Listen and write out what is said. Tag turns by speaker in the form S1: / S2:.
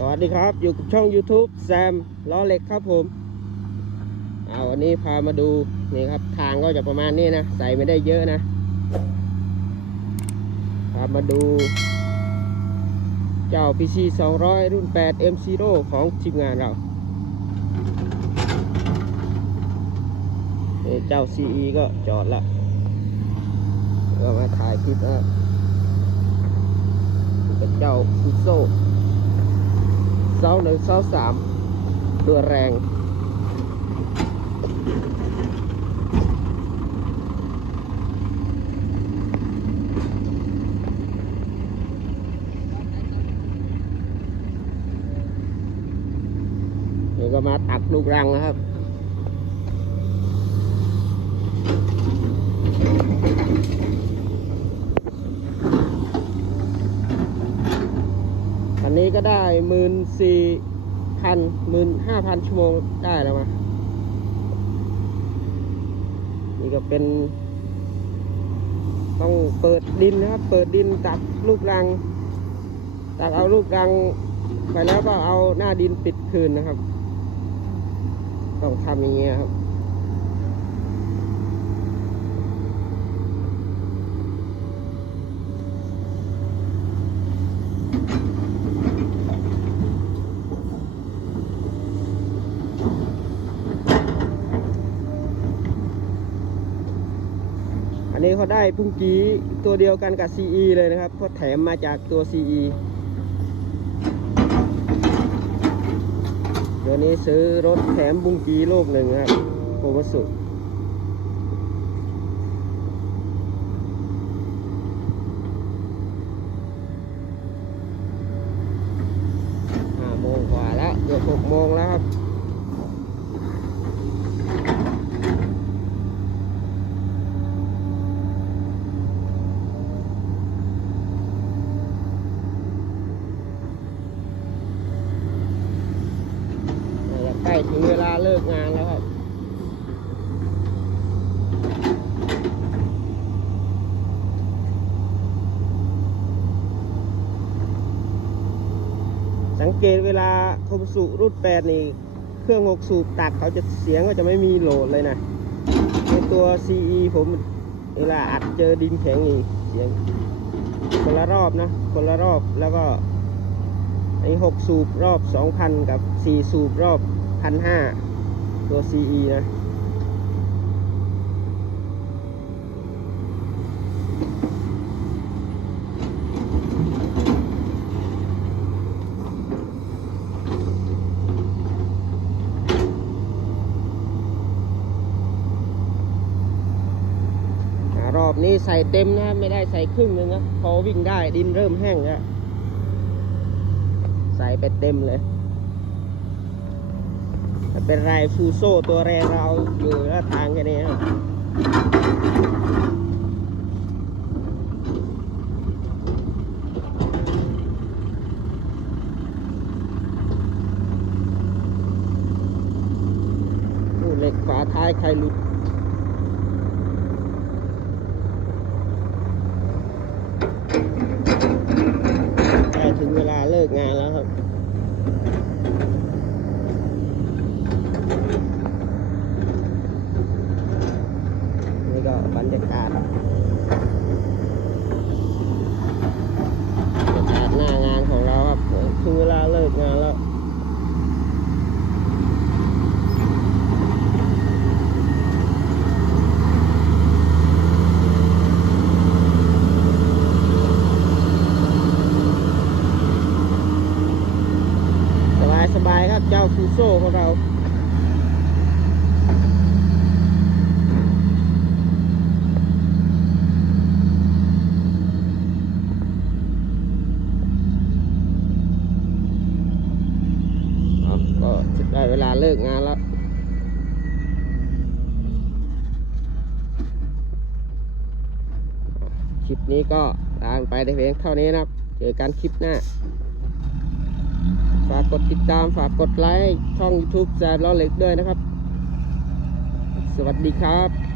S1: สวัสดีครับอยู่กับช่อง YouTube แซมล้อเหล็กครับผมเอาวันนี้พามาดูนี่ครับทางก็จะประมาณนี้นะ ใส่ไม่ได้เยอะนะ พามาดู เจ้า PC 200 รุ่น 8 M0 ของทีมงานเราเจ้า CE ก็จอดละก็มาถ่ายคลิปนะเป็นเจ้าฟุโซ เสาหนึ่งเสาสามตัวแรงนี่ก็มาตักลูกรังนะครับ อันนี้ก็ได้หมื่นสี่พันหมื่นห้าพันชั่วโมงได้แล้วมานี่ก็เป็น ต้องเปิดดินนะครับ เปิดดินตักลูกรังตักเอาลูกรัง ไปแล้วก็เอาหน้าดินปิดคืนนะครับ ต้องทำอย่างเงี้ยครับ นี้เขาได้พุ่งกี้ตัวเดียวกันกับ CE เลยนะครับเพราะแถมมาจากตัว CE เดี๋ยวนี้ซื้อรถแถมบุ้งกีโลกหนึ่งครับโควัสุห้าโมงกว่าแล้วเกือบหกโมงแล้วครับ น่าจะใก ล้ถึงเวลาเลิกงานแล้วครับสังเกตเวลาโทมสุรุ่นแปดนี่ เครื่องหกสูบตักเขาจะเสียงก็จะไม่มีโหลดเลยนะ ในตัว CE ผมเวลาอัดเจอดินแข็งนี่เสียง คนละรอบนะ คนละรอบแล้วก็ไอ้หกสูบรอบสองพันกับสี่สูบรอบ พันห้าตัว CE นะ รอบนี้ใส่เต็มนะไม่ได้ใส่ครึ่งนึงนะพอวิ่งได้ดินเริ่มแห้งแล้วใส่ไปเต็มเลย เป็นไรฟูโซตัวแรงเราเอยู่แล้วทางแค่นี้ครับอู้เหล็กฝาท้ายใครหลุด ใกล้ถึงเวลาเลิกงานแล้วครับ นี่ก็ บรรยากาศบรรยากาศหน้างานของเราครับถึงเวลาเลิกงานแล้วสบายสบายครับเจ้าฟูโซ่ของเราก็ได้เวลาเลิ กงานแล้วคลิปนี้ก็ลาไปได้เพียงเท่านี้นะครับเจอกันคลิปหน้า ฝากกดติดตามฝากกดไลค์ช่อง YouTube แซมล้อเหล็กด้วยนะครับ สวัสดีครับ